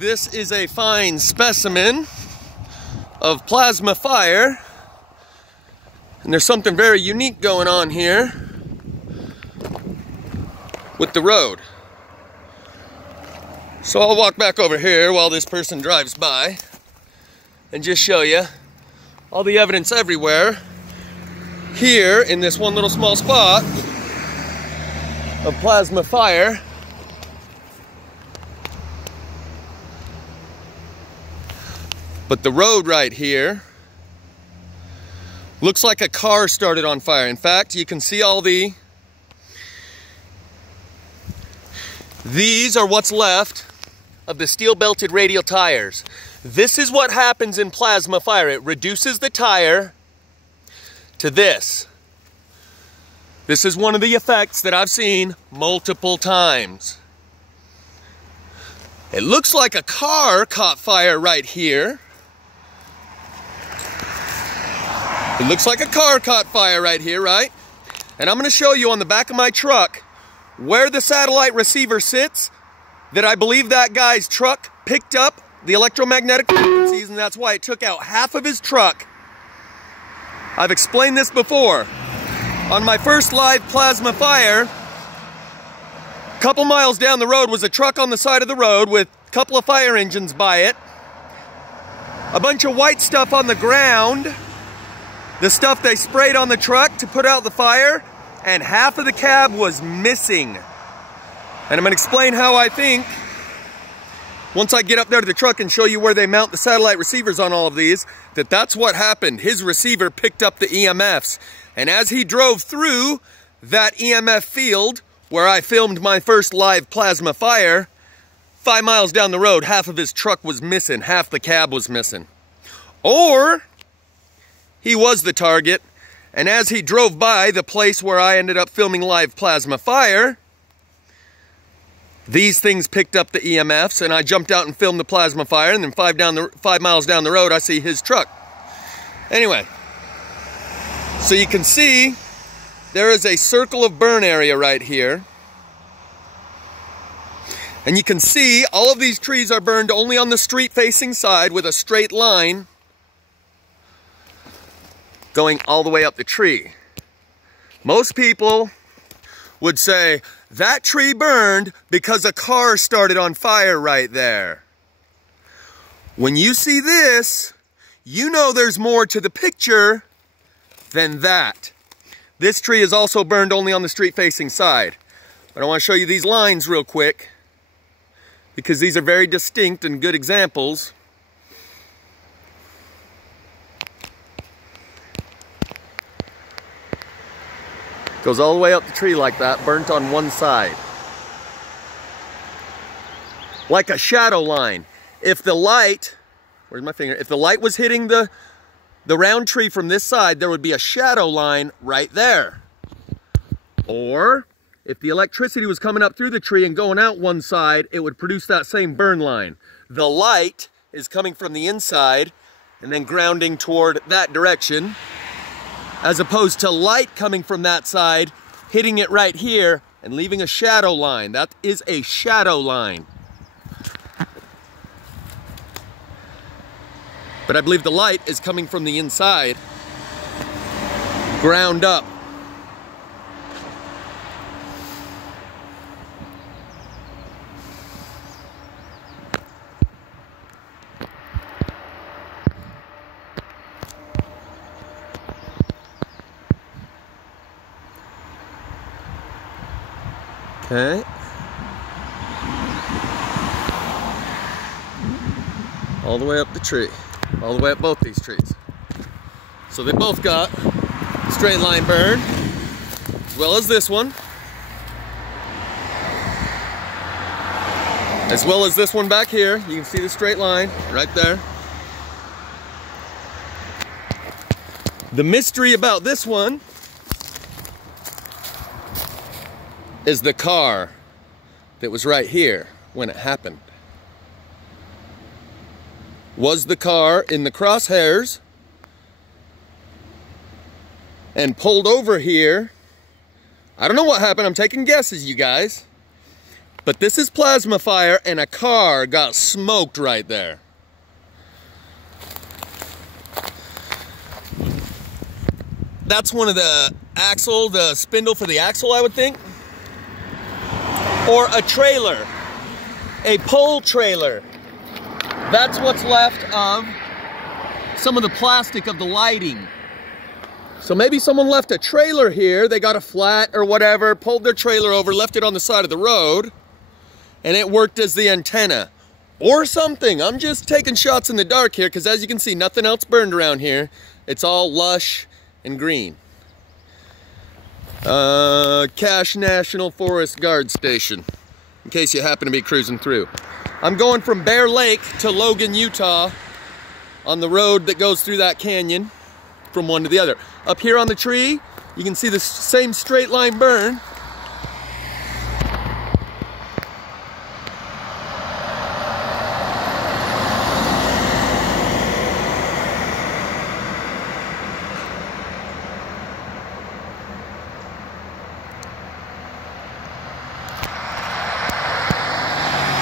This is a fine specimen of plasma fire, and there's something very unique going on here with the road. So I'll walk back over here while this person drives by and just show you all the evidence everywhere here in this one little small spot of plasma fire. But the road right here looks like a car started on fire. In fact, you can see all these are what's left of the steel-belted radial tires. This is what happens in plasma fire. It reduces the tire to this. This is one of the effects that I've seen multiple times. It looks like a car caught fire right here. It looks like a car caught fire right here, right? And I'm going to show you on the back of my truck where the satellite receiver sits, that I believe that guy's truck picked up the electromagnetic frequencies, and that's why it took out half of his truck. I've explained this before. On my first live plasma fire, a couple miles down the road was a truck on the side of the road with a couple of fire engines by it, a bunch of white stuff on the ground, the stuff they sprayed on the truck to put out the fire, and half of the cab was missing. And I'm going to explain how I think, once I get up there to the truck and show you where they mount the satellite receivers on all of these, that's what happened. His receiver picked up the EMFs. And as he drove through that EMF field where I filmed my first live plasma fire, 5 miles down the road, half of his truck was missing, half the cab was missing. Or he was the target, and as he drove by the place where I ended up filming live plasma fire, these things picked up the EMFs, and I jumped out and filmed the plasma fire, and then 5 miles down the road, I see his truck. Anyway, so you can see there is a circle of burn area right here. And you can see all of these trees are burned only on the street-facing side with a straight line going all the way up the tree. Most people would say, that tree burned because a car started on fire right there. When you see this, you know there's more to the picture than that. This tree is also burned only on the street-facing side. But I want to show you these lines real quick, because these are very distinct and good examples. Goes all the way up the tree like that, burnt on one side. Like a shadow line. If the light, where's my finger? If the light was hitting the round tree from this side, there would be a shadow line right there. Or if the electricity was coming up through the tree and going out one side, it would produce that same burn line. The light is coming from the inside and then grounding toward that direction, as opposed to light coming from that side, hitting it right here and leaving a shadow line. That is a shadow line. But I believe the light is coming from the inside, ground up. Okay. All the way up the tree. All the way up both these trees. So they both got straight line burn, as well as this one. As well as this one back here. You can see the straight line right there. The mystery about this one is the car that was right here when it happened. Was the car in the crosshairs and pulled over here? I don't know what happened. I'm taking guesses, you guys. But this is plasma fire, and a car got smoked right there. That's one of the spindle for the axle, I would think. Or a trailer, a pole trailer. That's what's left of some of the plastic of the lighting. So maybe someone left a trailer here, they got a flat or whatever, pulled their trailer over, left it on the side of the road, and it worked as the antenna. Or something. I'm just taking shots in the dark here, because as you can see, nothing else burned around here. It's all lush and green. Cache National Forest Guard Station, in case you happen to be cruising through. I'm going from Bear Lake to Logan, Utah, on the road that goes through that canyon from one to the other. Up here on the tree, you can see the same straight line burn.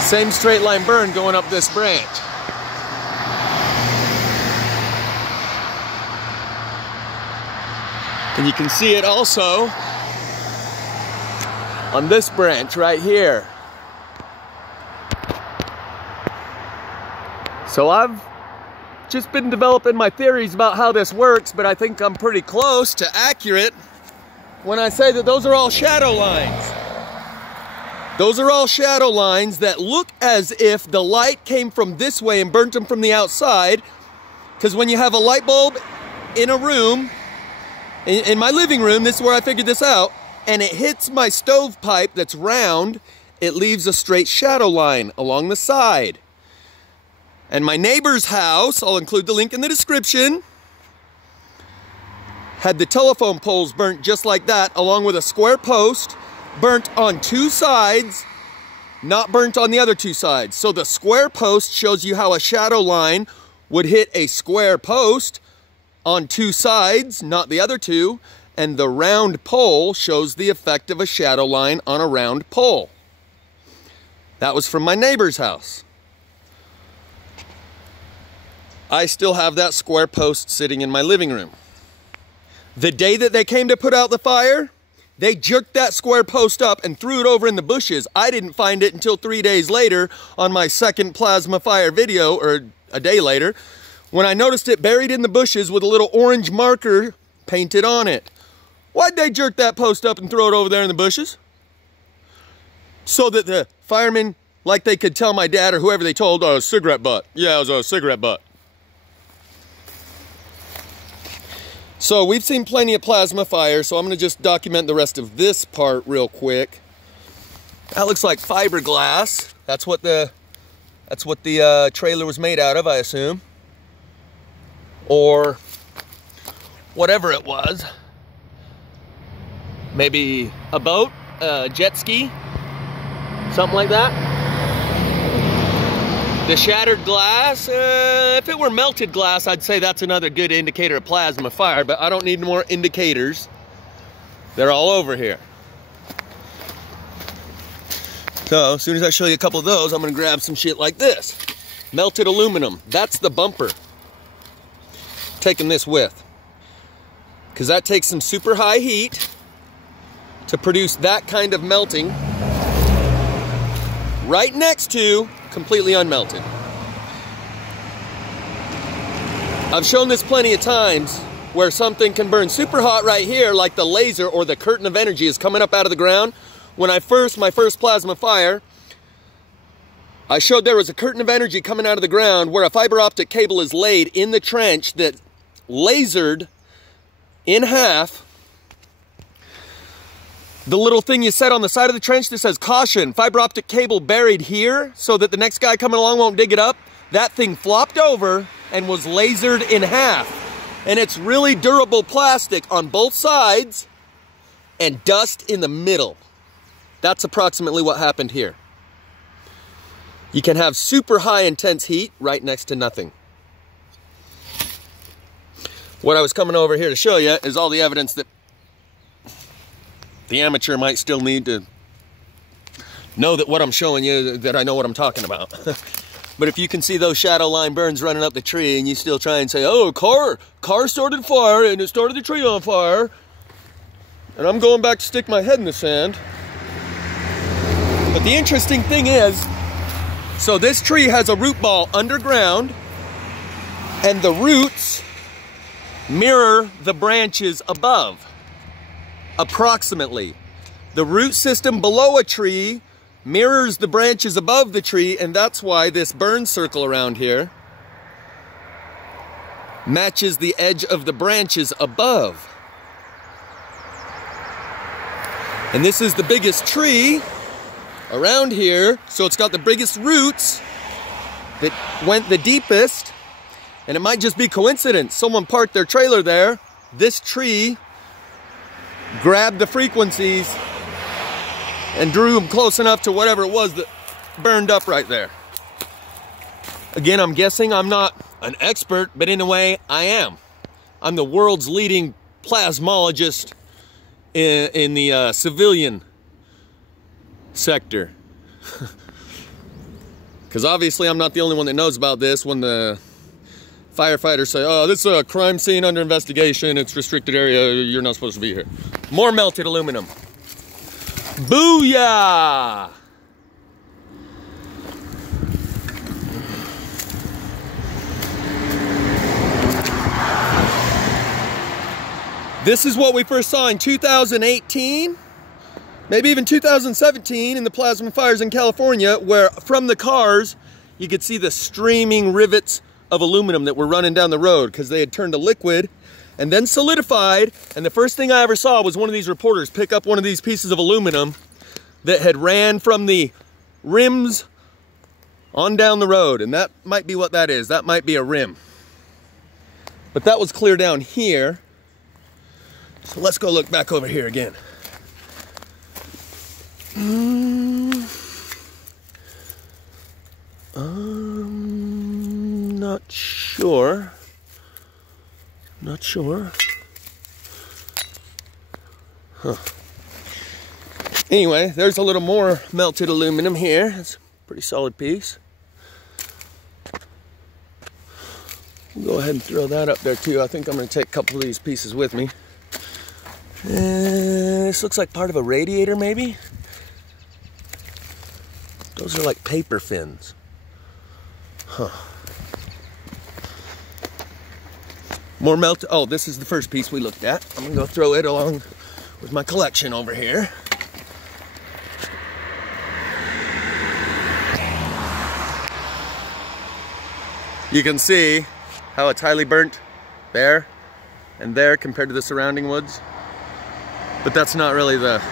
Same straight line burn going up this branch. And you can see it also on this branch right here. So I've just been developing my theories about how this works, but I think I'm pretty close to accurate when I say that those are all shadow lines. Those are all shadow lines that look as if the light came from this way and burnt them from the outside. Because when you have a light bulb in a room, in my living room, this is where I figured this out, and it hits my stovepipe that's round, it leaves a straight shadow line along the side. And my neighbor's house, I'll include the link in the description, had the telephone poles burnt just like that, along with a square post, burnt on two sides, not burnt on the other two sides. So the square post shows you how a shadow line would hit a square post on two sides, not the other two, and the round pole shows the effect of a shadow line on a round pole. That was from my neighbor's house. I still have that square post sitting in my living room. The day that they came to put out the fire, they jerked that square post up and threw it over in the bushes. I didn't find it until 3 days later on my second plasma fire video, or a day later, when I noticed it buried in the bushes with a little orange marker painted on it. Why'd they jerk that post up and throw it over there in the bushes? So that the firemen, like they could tell my dad or whoever they told, oh, cigarette butt. Yeah, it was a cigarette butt. So we've seen plenty of plasma fire, so I'm going to just document the rest of this part real quick. That looks like fiberglass. That's what the trailer was made out of, I assume. Or whatever it was. Maybe a boat, a jet ski, something like that. The shattered glass, if it were melted glass, I'd say that's another good indicator of plasma fire, but I don't need more indicators. They're all over here. So, as soon as I show you a couple of those, I'm gonna grab some shit like this. Melted aluminum, that's the bumper. Taking this with. Because that takes some super high heat to produce that kind of melting. Right next to completely unmelted. I've shown this plenty of times where something can burn super hot right here, like the laser or the curtain of energy is coming up out of the ground. When my first plasma fire, I showed there was a curtain of energy coming out of the ground where a fiber optic cable is laid in the trench that lasered in half the little thing you set on the side of the trench that says caution, fiber optic cable buried here so that the next guy coming along won't dig it up. That thing flopped over and was lasered in half. And it's really durable plastic on both sides and dust in the middle. That's approximately what happened here. You can have super high intense heat right next to nothing. What I was coming over here to show you is all the evidence that the amateur might still need to know that what I'm showing you, that I know what I'm talking about. But if you can see those shadow line burns running up the tree and you still try and say, oh, car started fire and it started the tree on fire, and I'm going back to stick my head in the sand. But the interesting thing is, so this tree has a root ball underground, and the roots mirror the branches above, approximately. The root system below a tree mirrors the branches above the tree, and that's why this burn circle around here matches the edge of the branches above. And this is the biggest tree around here, so it's got the biggest roots that went the deepest. And it might just be coincidence. Someone parked their trailer there. This tree grabbed the frequencies and drew them close enough to whatever it was that burned up right there. Again, I'm guessing. I'm not an expert, but in a way, I am. I'm the world's leading plasmologist in the civilian sector. Because obviously I'm not the only one that knows about this. When the firefighters say, oh, this is a crime scene under investigation, it's restricted area, you're not supposed to be here. More melted aluminum. Booyah! This is what we first saw in 2018, maybe even 2017 in the plasma fires in California, where from the cars you could see the streaming rivets of aluminum that were running down the road because they had turned to liquid and then solidified. And the first thing I ever saw was one of these reporters pick up one of these pieces of aluminum that had ran from the rims on down the road. And that might be what that is. That might be a rim. But that was clear down here. So let's go look back over here again. Not sure. Not sure. Huh. Anyway, there's a little more melted aluminum here. It's a pretty solid piece. We'll go ahead and throw that up there too. I think I'm going to take a couple of these pieces with me. This looks like part of a radiator, maybe? Those are like paper fins. Huh. More melt. Oh, this is the first piece we looked at. I'm gonna go throw it along with my collection over here. You can see how it's highly burnt there and there compared to the surrounding woods. But that's not really the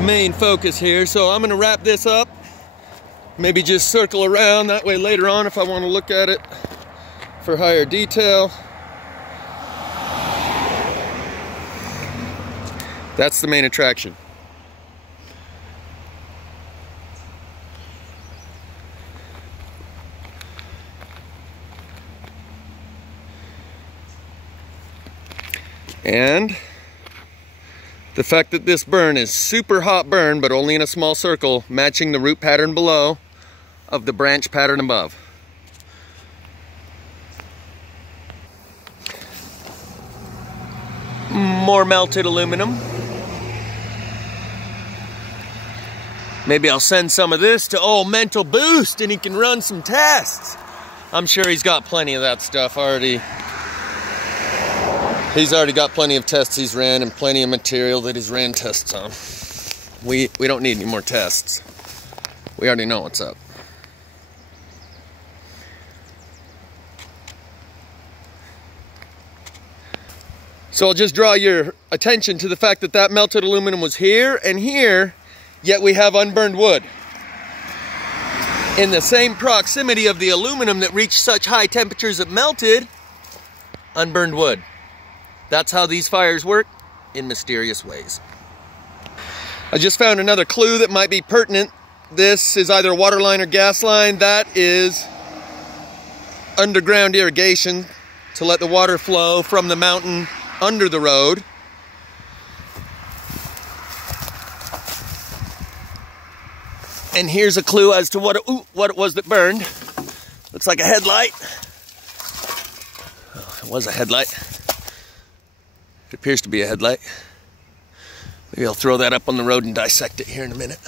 main focus here. So I'm gonna wrap this up. Maybe just circle around, that way later on if I want to look at it for higher detail. That's the main attraction. And the fact that this burn is super hot burn, but only in a small circle, matching the root pattern below of the branch pattern above. More melted aluminum. Maybe I'll send some of this to old Mental Boost and he can run some tests. I'm sure he's got plenty of that stuff already. He's already got plenty of tests he's ran and plenty of material that he's ran tests on. We don't need any more tests. We already know what's up. So I'll just draw your attention to the fact that that melted aluminum was here and here, yet we have unburned wood. In the same proximity of the aluminum that reached such high temperatures it melted, unburned wood. That's how these fires work, in mysterious ways. I just found another clue that might be pertinent. This is either a water line or gas line. That is underground irrigation to let the water flow from the mountain under the road. And here's a clue as to what it was that burned. Looks like a headlight. Oh, it was a headlight. It appears to be a headlight. Maybe I'll throw that up on the road and dissect it here in a minute.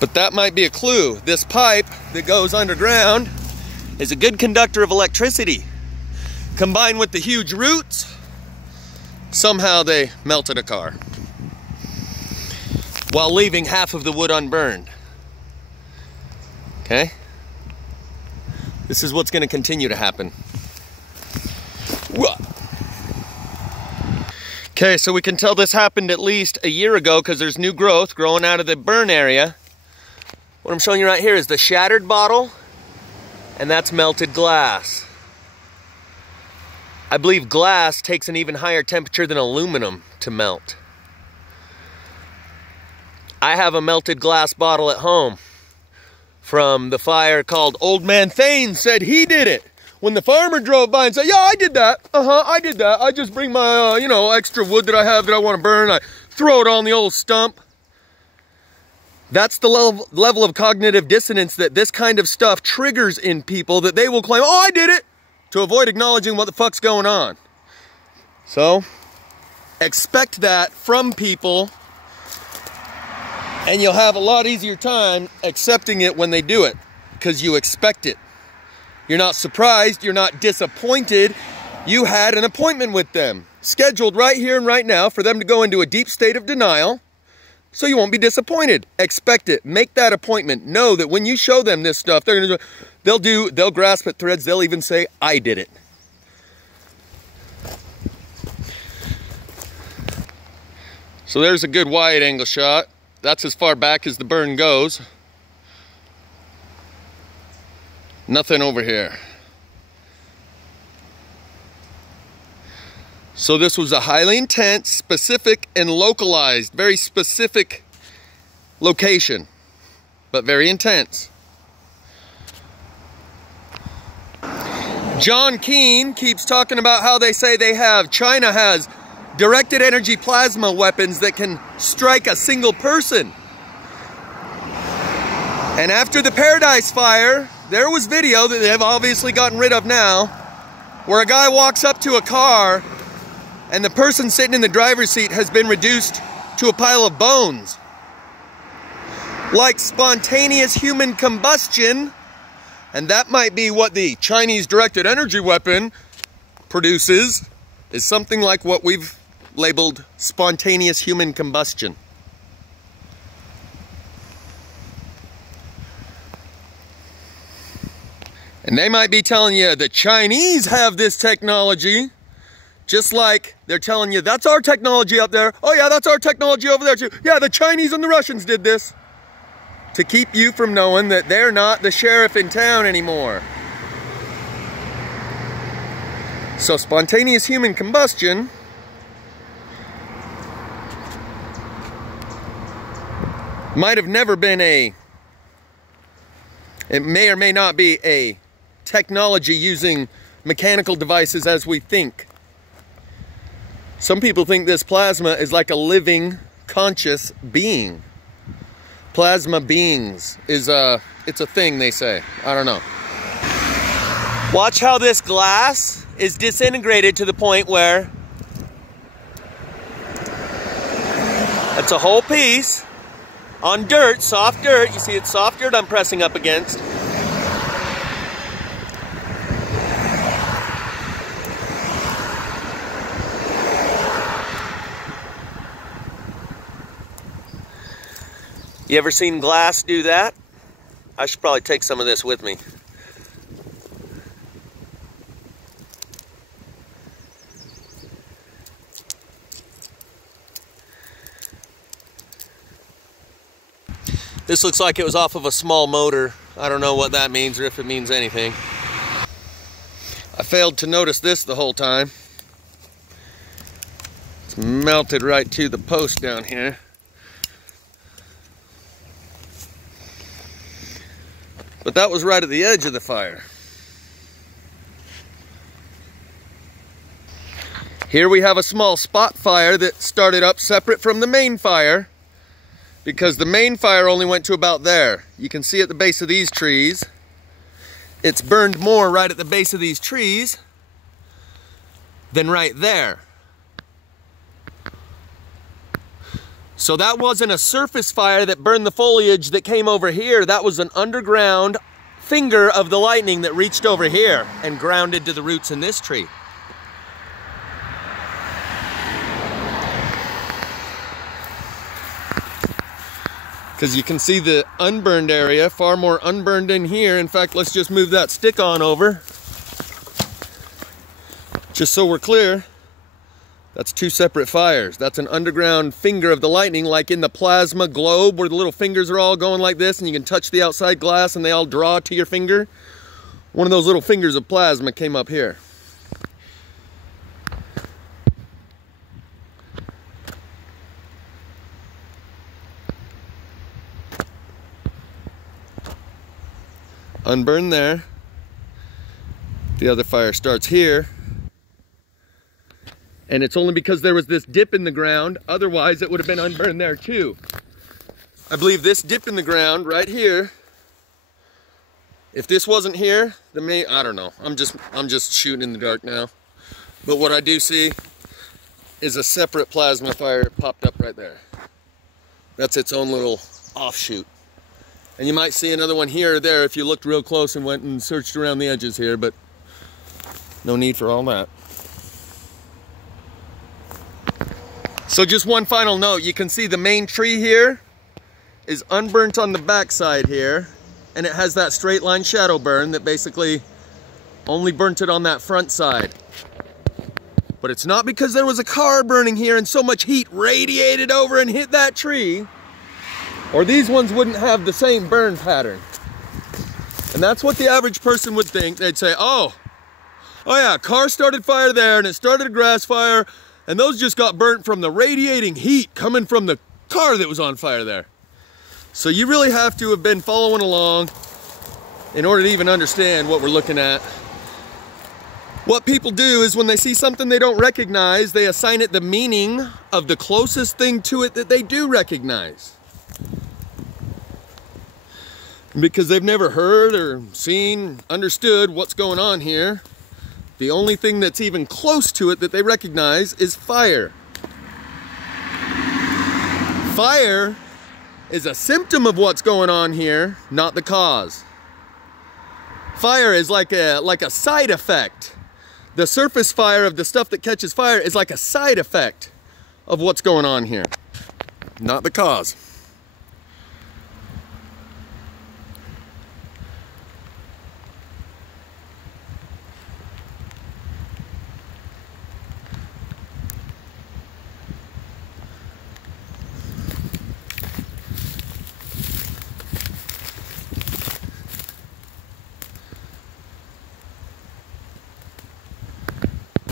But that might be a clue. This pipe that goes underground is a good conductor of electricity. Combined with the huge roots, somehow they melted a car while leaving half of the wood unburned. Okay? This is what's going to continue to happen. Okay, so we can tell this happened at least a year ago because there's new growth growing out of the burn area. What I'm showing you right here is the shattered bottle, and that's melted glass. I believe glass takes an even higher temperature than aluminum to melt. I have a melted glass bottle at home from the fire called Old Man Thane said he did it. When the farmer drove by and said, yeah, I did that. I did that. I just bring my, extra wood that I have that I want to burn. I throw it on the old stump. That's the level of cognitive dissonance that this kind of stuff triggers in people, that they will claim, oh, I did it, to avoid acknowledging what the fuck's going on. So, expect that from people, and you'll have a lot easier time accepting it when they do it, because you expect it. You're not surprised, you're not disappointed. You had an appointment with them, scheduled right here and right now for them to go into a deep state of denial, so you won't be disappointed. Expect it. Make that appointment. Know that when you show them this stuff, they'll grasp at threads. They'll even say, I did it. So there's a good wide angle shot. That's as far back as the burn goes. Nothing over here. So this was a highly intense, specific, and localized, very specific location, but very intense. John Keane keeps talking about how they say China has directed energy plasma weapons that can strike a single person. And after the Paradise Fire, there was video that they have obviously gotten rid of now, where a guy walks up to a car and the person sitting in the driver's seat has been reduced to a pile of bones. Like spontaneous human combustion, and that might be what the Chinese directed energy weapon produces, is something like what we've labeled spontaneous human combustion. And they might be telling you the Chinese have this technology, just like they're telling you that's our technology up there. Oh yeah, that's our technology over there too. Yeah, the Chinese and the Russians did this. To keep you from knowing that they're not the sheriff in town anymore. So spontaneous human combustion might have never been it may or may not be a technology using mechanical devices as we think. Some people think this plasma is like a living, conscious being. Plasma beings is it's a thing, they say. I don't know. Watch how this glass is disintegrated to the point where it's a whole piece on dirt, soft dirt. You see it's soft dirt I'm pressing up against. You ever seen glass do that? I should probably take some of this with me. This looks like it was off of a small motor. I don't know what that means or if it means anything. I failed to notice this the whole time. It's melted right to the post down here. But that was right at the edge of the fire. Here we have a small spot fire that started up separate from the main fire. because the main fire only went to about there. You can see at the base of these trees, it's burned more right at the base of these trees than right there. So that wasn't a surface fire that burned the foliage that came over here. That was an underground finger of the lightning that reached over here and grounded to the roots in this tree. Because you can see the unburned area, far more unburned in here. In fact, let's just move that stick on over. Just so we're clear, that's two separate fires. That's an underground finger of the lightning, like in the plasma globe where the little fingers are all going like this and you can touch the outside glass and they all draw to your finger. One of those little fingers of plasma came up here. Unburned there. The other fire starts here. And it's only because there was this dip in the ground, otherwise it would have been unburned there too. I believe this dip in the ground right here, if this wasn't here, then I don't know. I'm just shooting in the dark now. But what I do see is a separate plasma fire popped up right there. That's its own little offshoot. And you might see another one here or there if you looked real close and went and searched around the edges here, but no need for all that. So just one final note, you can see the main tree here is unburnt on the back side here, and it has that straight line shadow burn that basically only burnt it on that front side. But it's not because there was a car burning here and so much heat radiated over and hit that tree, or these ones wouldn't have the same burn pattern. And that's what the average person would think. They'd say, oh yeah, car started fire there and it started a grass fire, and those just got burnt from the radiating heat coming from the car that was on fire there. So you really have to have been following along in order to even understand what we're looking at. What people do is when they see something they don't recognize, they assign it the meaning of the closest thing to it that they do recognize. Because they've never heard or seen, understood what's going on here, the only thing that's even close to it that they recognize is fire. Fire is a symptom of what's going on here, not the cause. Fire is like a side effect. The surface fire of the stuff that catches fire is like a side effect of what's going on here, not the cause.